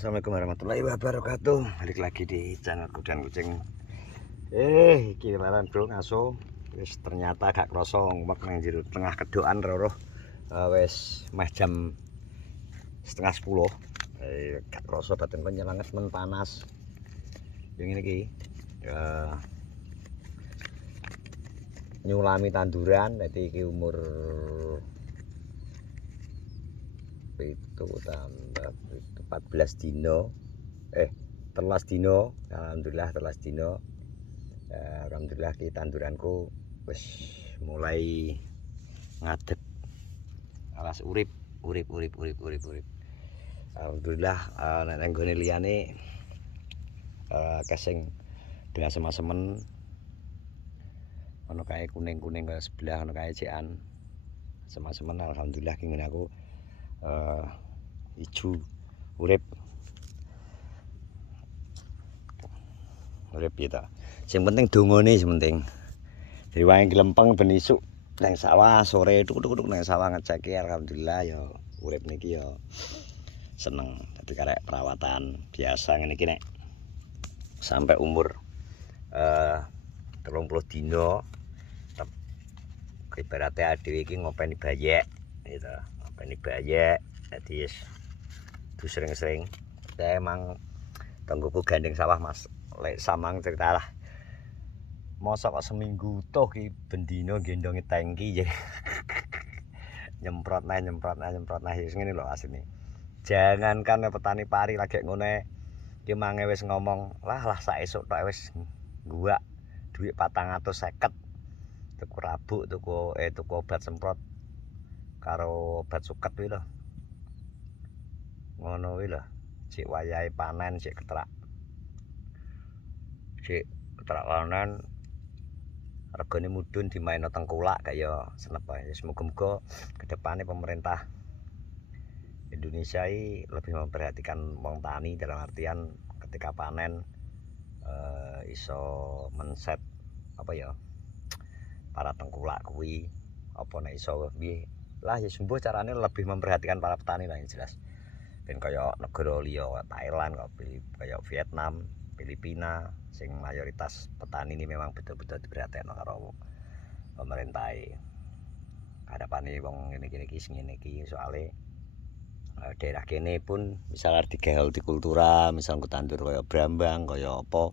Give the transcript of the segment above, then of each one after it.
Assalamualaikum warahmatullahi wabarakatuh. Balik lagi di channel Kudan Kucing. Iki laran bro ngaso. Wis ternyata gak krasa ngumek nang jero tengah kedokan roro. Wis meh jam setengah 10. Gak krasa batin kon nyelanget men panas. Yang ngene iki. Nyulami tanduran dadi iki umur itu tambah 14 dino 13 dino, alhamdulillah 13 dino. Alhamdulillah ki tanduranku wis mulai ngadeg, alas urip. Alhamdulillah nek nang gone liyane kesing dengan semen ono kae kuning-kuning kaya sebelah, ono kae cekan semen alhamdulillah ki ngene aku ijo urip ya ta. Sing penting dongane sementing. Dari wae glempeng ben isuk nang sawah sore tuk-tuk nang sawah ngeceki alhamdulillah ya urip niki ya seneng. Dadi karek perawatan biasa ngene iki nek sampai umur 30 dino ibaratnya dhewe iki ngopeni bayek gitu. Ngopeni bayek dadi wis sering-sering saya emang tanggoku gandeng sawah Mas. Lek samang cerita lah mosok kok seminggu toh ki bendino gendongi tangki jadi nyemprot nah wis ngene lho asline. Jangankan petani pari lagi ngene ki mange wis ngomong lah sak esuk tok wis gua duit 450 tuku rabuk tuku obat semprot karo obat suket kuwi lho. Ngono kuwi lho. Sik wayahe panen sik ketrak panen regane mudhun dimaino tengkulak kaya senep wae. Semoga-moga kedepane pemerintah Indonesia ini lebih memperhatikan wong tani dalam artian ketika panen iso menset apa ya para tengkulak kuwi apa nek iso piye lah ya sembuh carane lebih memperhatikan para petani lah yang jelas. Ben kaya negara liya Thailand kaya Vietnam, Filipina sing mayoritas petani ini memang betul-betul diperhatikno karo pemerintah. Hadapane wong ngene iki sing ngene iki soalé daerah kene pun misal digawe hortikultura, misal tandur kaya brambang, kaya apa,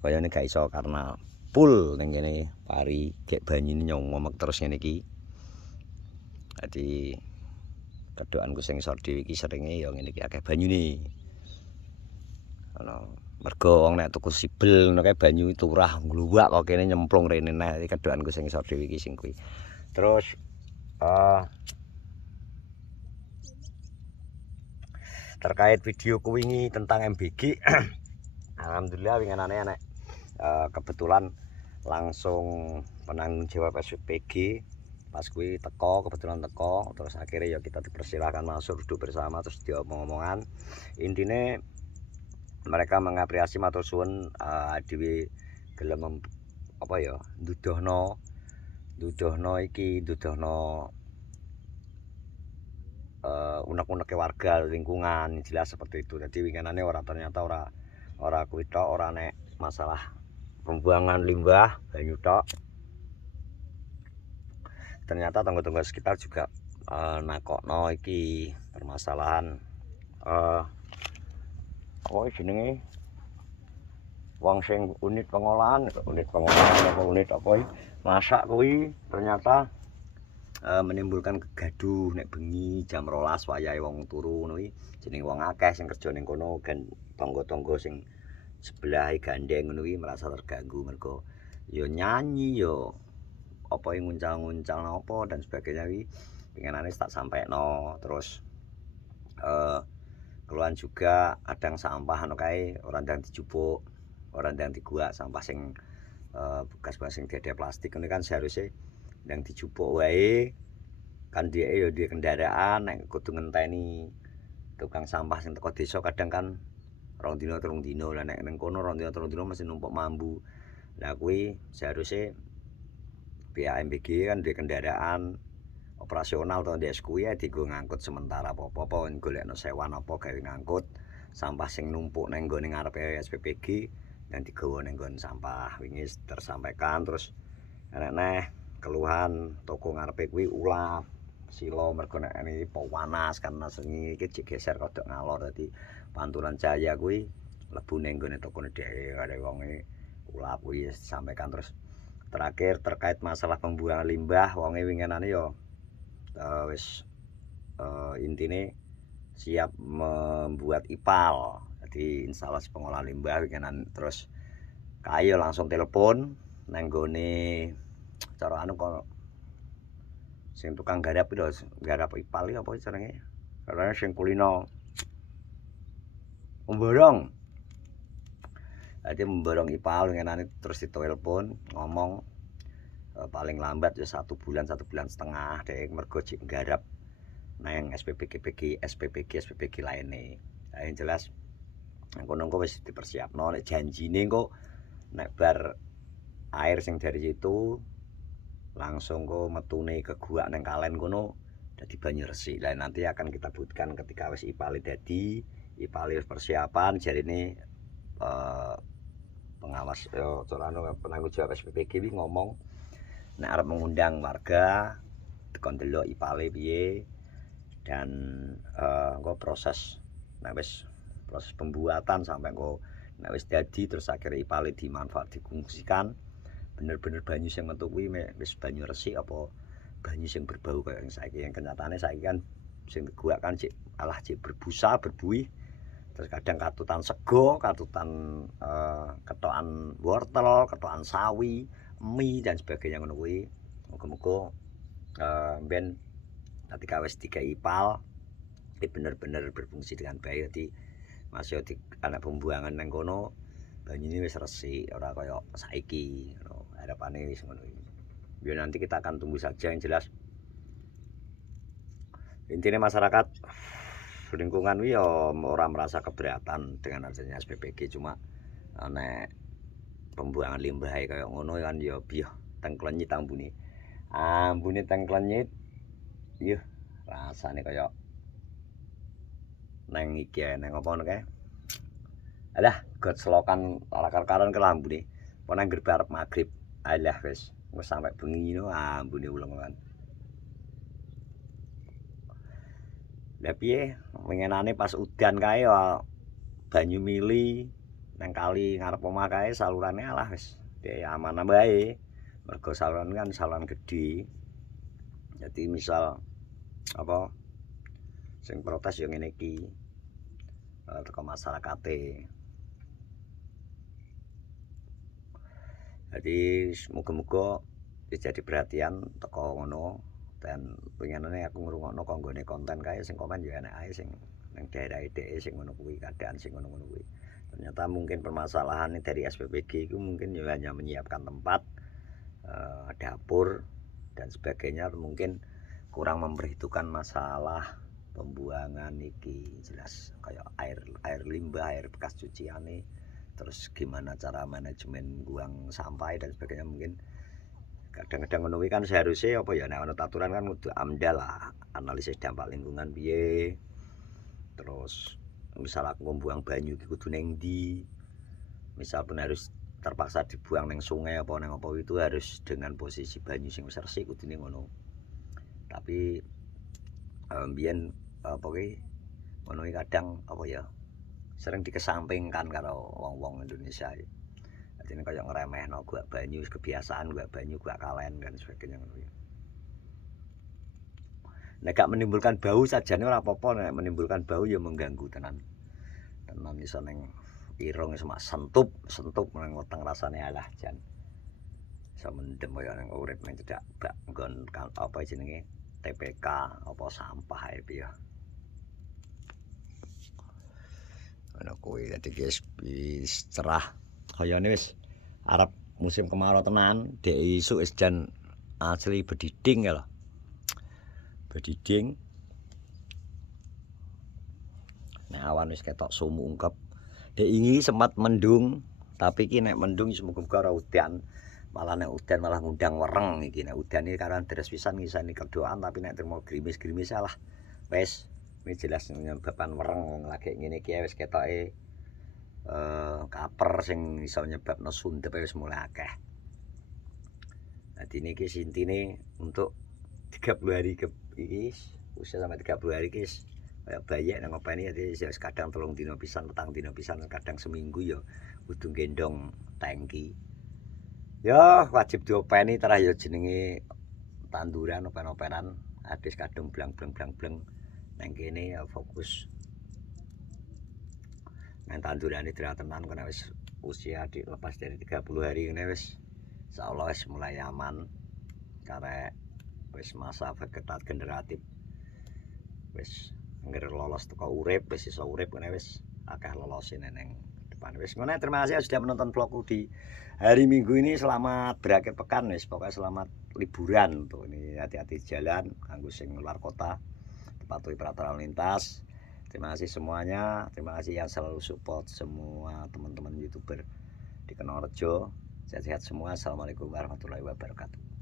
kaya ini gak iso karena full ning kene pari gek banyune nyomek terus ngene iki. Dadi kedokanku sing isor dhewe iki seringe ya ngene iki akeh banyune. Ana mergo wong nek tuku sibel ngono kae banyu turah ngluwak kok kene nyemplung rene neh iki kedokanku sing isor dhewe iki sing kuwi. Terus terkait video wingi tentang MBG alhamdulillah winginane nek kebetulan langsung penanggung jawab SPG pas kuwi kebetulan teko terus akhirnya ya kita dipersilahkan masuk duduk bersama terus diomong-omongan intine mereka mengapresiasi matur suwun dhewe gelem apa ya nduduhno unek-uneke warga lingkungan jelas seperti itu. Jadi winginane ternyata ora kuwi tok, ora nek masalah pembuangan limbah banyu tok. Ternyata tangga-tangga sekitar juga nakokno iki permasalahan apa jenenge wong sing unit pengolahan apa unit apa masak kuwi ternyata menimbulkan kegaduh nek bengi jam 12 wayahe wong turu ngono kuwi jeneng wong akeh sing kerja ning kono gen tangga-tangga sing sebelahe gandeng ngono kuwi merasa terganggu mergo ya nyanyi ya apa nguncal-nguncal apa dan sebagainya kuwi pengenane tak sampaikno terus keluhan juga adang sampah anu kae ora ndang dijupuk ora ndang diguak sampah sing bekas-bekas sing dede plastik ini kan seharusnya ndang dijupuk wae kan dia ya di kendaraan nek kudu ngenteni tukang sampah sing teko desa kadang kan 2 dina 3 dina lah nek ning kono 2 dina 3 dina mesti numpuk mambu. Lah kuwi seharusnya pihak MBG kan di kendaraan operasional to ndek kuwi ya dienggo ngangkut sementara apa-apa golekno sewan apa gawe ngangkut sampah sing numpuk nang nggone ngarepe SPPG dan digawa nang nggon sampah wingi tersampaikan. Terus enek keluhan toko ngarepe kuwi ulap silo mergo nek ini panas karena sengi iki geser kodok ngalor dadi pantulan cahaya kuwi mlebu ning nggone tokone dhewe kare wong ulap kuwi disampaikan. Terus terakhir terkait masalah pembuangan limbah wonge winginane yo wis intine siap membuat IPAL. Jadi instalasi pengolahan limbah winginan terus kayo langsung telepon nang nggone cara anu kok sing tukang garap lho, garap IPAL iki apa jenenge? Karena sing kulino memborong. Jadi memborong IPAL winginane terus ditelepon ngomong paling lambat ya 1 bulan 1,5 bulan dhek mergo jek nggarap nang SPPG lainnya. Nah, yang jelas kono wis dipersiapno nek janjine kok nek bar air sing dari situ langsung kok metune ke gua nang Kalen kono dadi banyu resik. Lah nanti akan kita buktikan ketika wis IPAL dadi, IPAL persiapan jarine pengawas penanggung jawab SPPG iki ngomong nek arep mengundang warga tekon delok IPAL piye dan engko proses nek wis proses pembuatan sampai engko nek wis dadi terus akhirnya IPAL dimanfaat difungsikan bener-bener banyu sing metu kuwi wis banyu resik apa banyu sing berbau kaya saiki. Yang kenyataane saiki kan sing gua kan cek berbusa berbuih terus kadang katutan sego, katutan ketokan wortel, ketokan sawi, mie dan sebagainya ngono kuwi. Muga-muga ben ketika wis digawe IPAL iki bener-bener berfungsi dengan baik. Jadi masih di anak pembuangan nang kono banyune wis resik ora kaya saiki ngono. Harapane wis ngono iki. Ya nanti kita akan tunggu saja. Yang jelas intinya masyarakat lingkungan wi ya ora merasa keberatan dengan adanya SPPG, cuma nek pembuangan limbah kaya ngono kan ya biyo tengklenyit ambune. Ambune tengklenyit. Yuh, rasane kaya nang iki nang apa kae. Alah, got selokan lakar-karan ke lambune. Apa nang gerbe arep magrib. Alah wis sampai bengi no ambune uleng-ulengan. Lah piye winginane pas udan kae ya banyu mili nang kali ngarep omah kae salurane alah wis aman bae. Mergo saluran kan saluran gedhe. Jadi misal apa sing protes yo ngene iki teko masyarakate. Jadi muga-muga jadi perhatian teko ngono dan pengenane aku ngrungokno kok nggone konten kae sing komen yo enek ae sing nang daerah dhek sing ngono kuwi keadaan sing ngono-ngono kuwi. Ternyata mungkin permasalahan dari SPPG itu mungkin ya hanya menyiapkan tempat dapur dan sebagainya, mungkin kurang memperhitungkan masalah pembuangan iki. Jelas kayak air limbah, air bekas cuciane, terus gimana cara manajemen buang sampah dan sebagainya. Mungkin kadang-kadang ngono kan seharusnya apa ya nek ana aturan kan kudu AMDAL lah, analisis dampak lingkungan piye. Terus misal aku membuang banyu iki kudu ning ndi, misal pun harus terpaksa dibuang neng sungai apa neng apa itu harus dengan posisi banyu sing wis resik kudune ngono. Tapi mbiyen apa ki ngono iki kadang apa ya sering dikesampingkan karo wong-wong Indonesia. Jadi kaya ngremehno gua banyu kebiasaan gua banyu gua Kalen dan sebagainya ngono. Nek gak menimbulkan bau sajane ora apa-apa, nek menimbulkan bau ya mengganggu tenan. Tenan iso ning irung semak sentup nang weteng rasane alah jan. Iso mendem kaya nang urip nang cedak bak nggon apa jenenge TPK apa sampah ae piye. Ana kuwi dadi wis cerah. Kayane wis arep musim kemarau tenan, dek isuk wis jan asli bediding ya lho. Bediding. Nek awan wis ketok sumu ungkep. Dek ini sempat mendung, tapi iki nek mendung semoga-moga ora udan. Malah nek udan malah ngundang wereng iki. Nek udan iki karan deres pisan ngisani kedoan, tapi nek termo grimis-grimis alah wis Ini jelas nyebaban wereng lagi ngene iki wis ketoke kaper sing iso nyebabno sundep wis mulai akeh. Dadi niki intine untuk 30 hari iki usia sampai 30 hari iki kayak bayek nang ngopeni ya kadang 3 dina pisan, 4 dina pisan, kadang seminggu ya kudu gendong tangki. Ya wajib diopeni terah ya jenenge tanduran open-openan adis kadung blang-blang nang kene ya fokus nang tandurane tenan kena wis usia dilepas dari 30 hari ngene wis insyaallah wis mulai aman karek wis masa vegetat generatif wis anggere lolos teko urip wis iso urip ngene wis akeh lolose neng depan wis ngene. Terima kasih sudah menonton vlogku di hari Minggu ini. Selamat berakhir pekan wis pokoknya selamat liburan tuh ini, hati-hati jalan kanggo sing luar kota, patuhi peraturan lintas. Terima kasih semuanya, terima kasih yang selalu support semua teman-teman YouTuber di Kenorejo. Sehat-sehat semua. Assalamualaikum warahmatullahi wabarakatuh.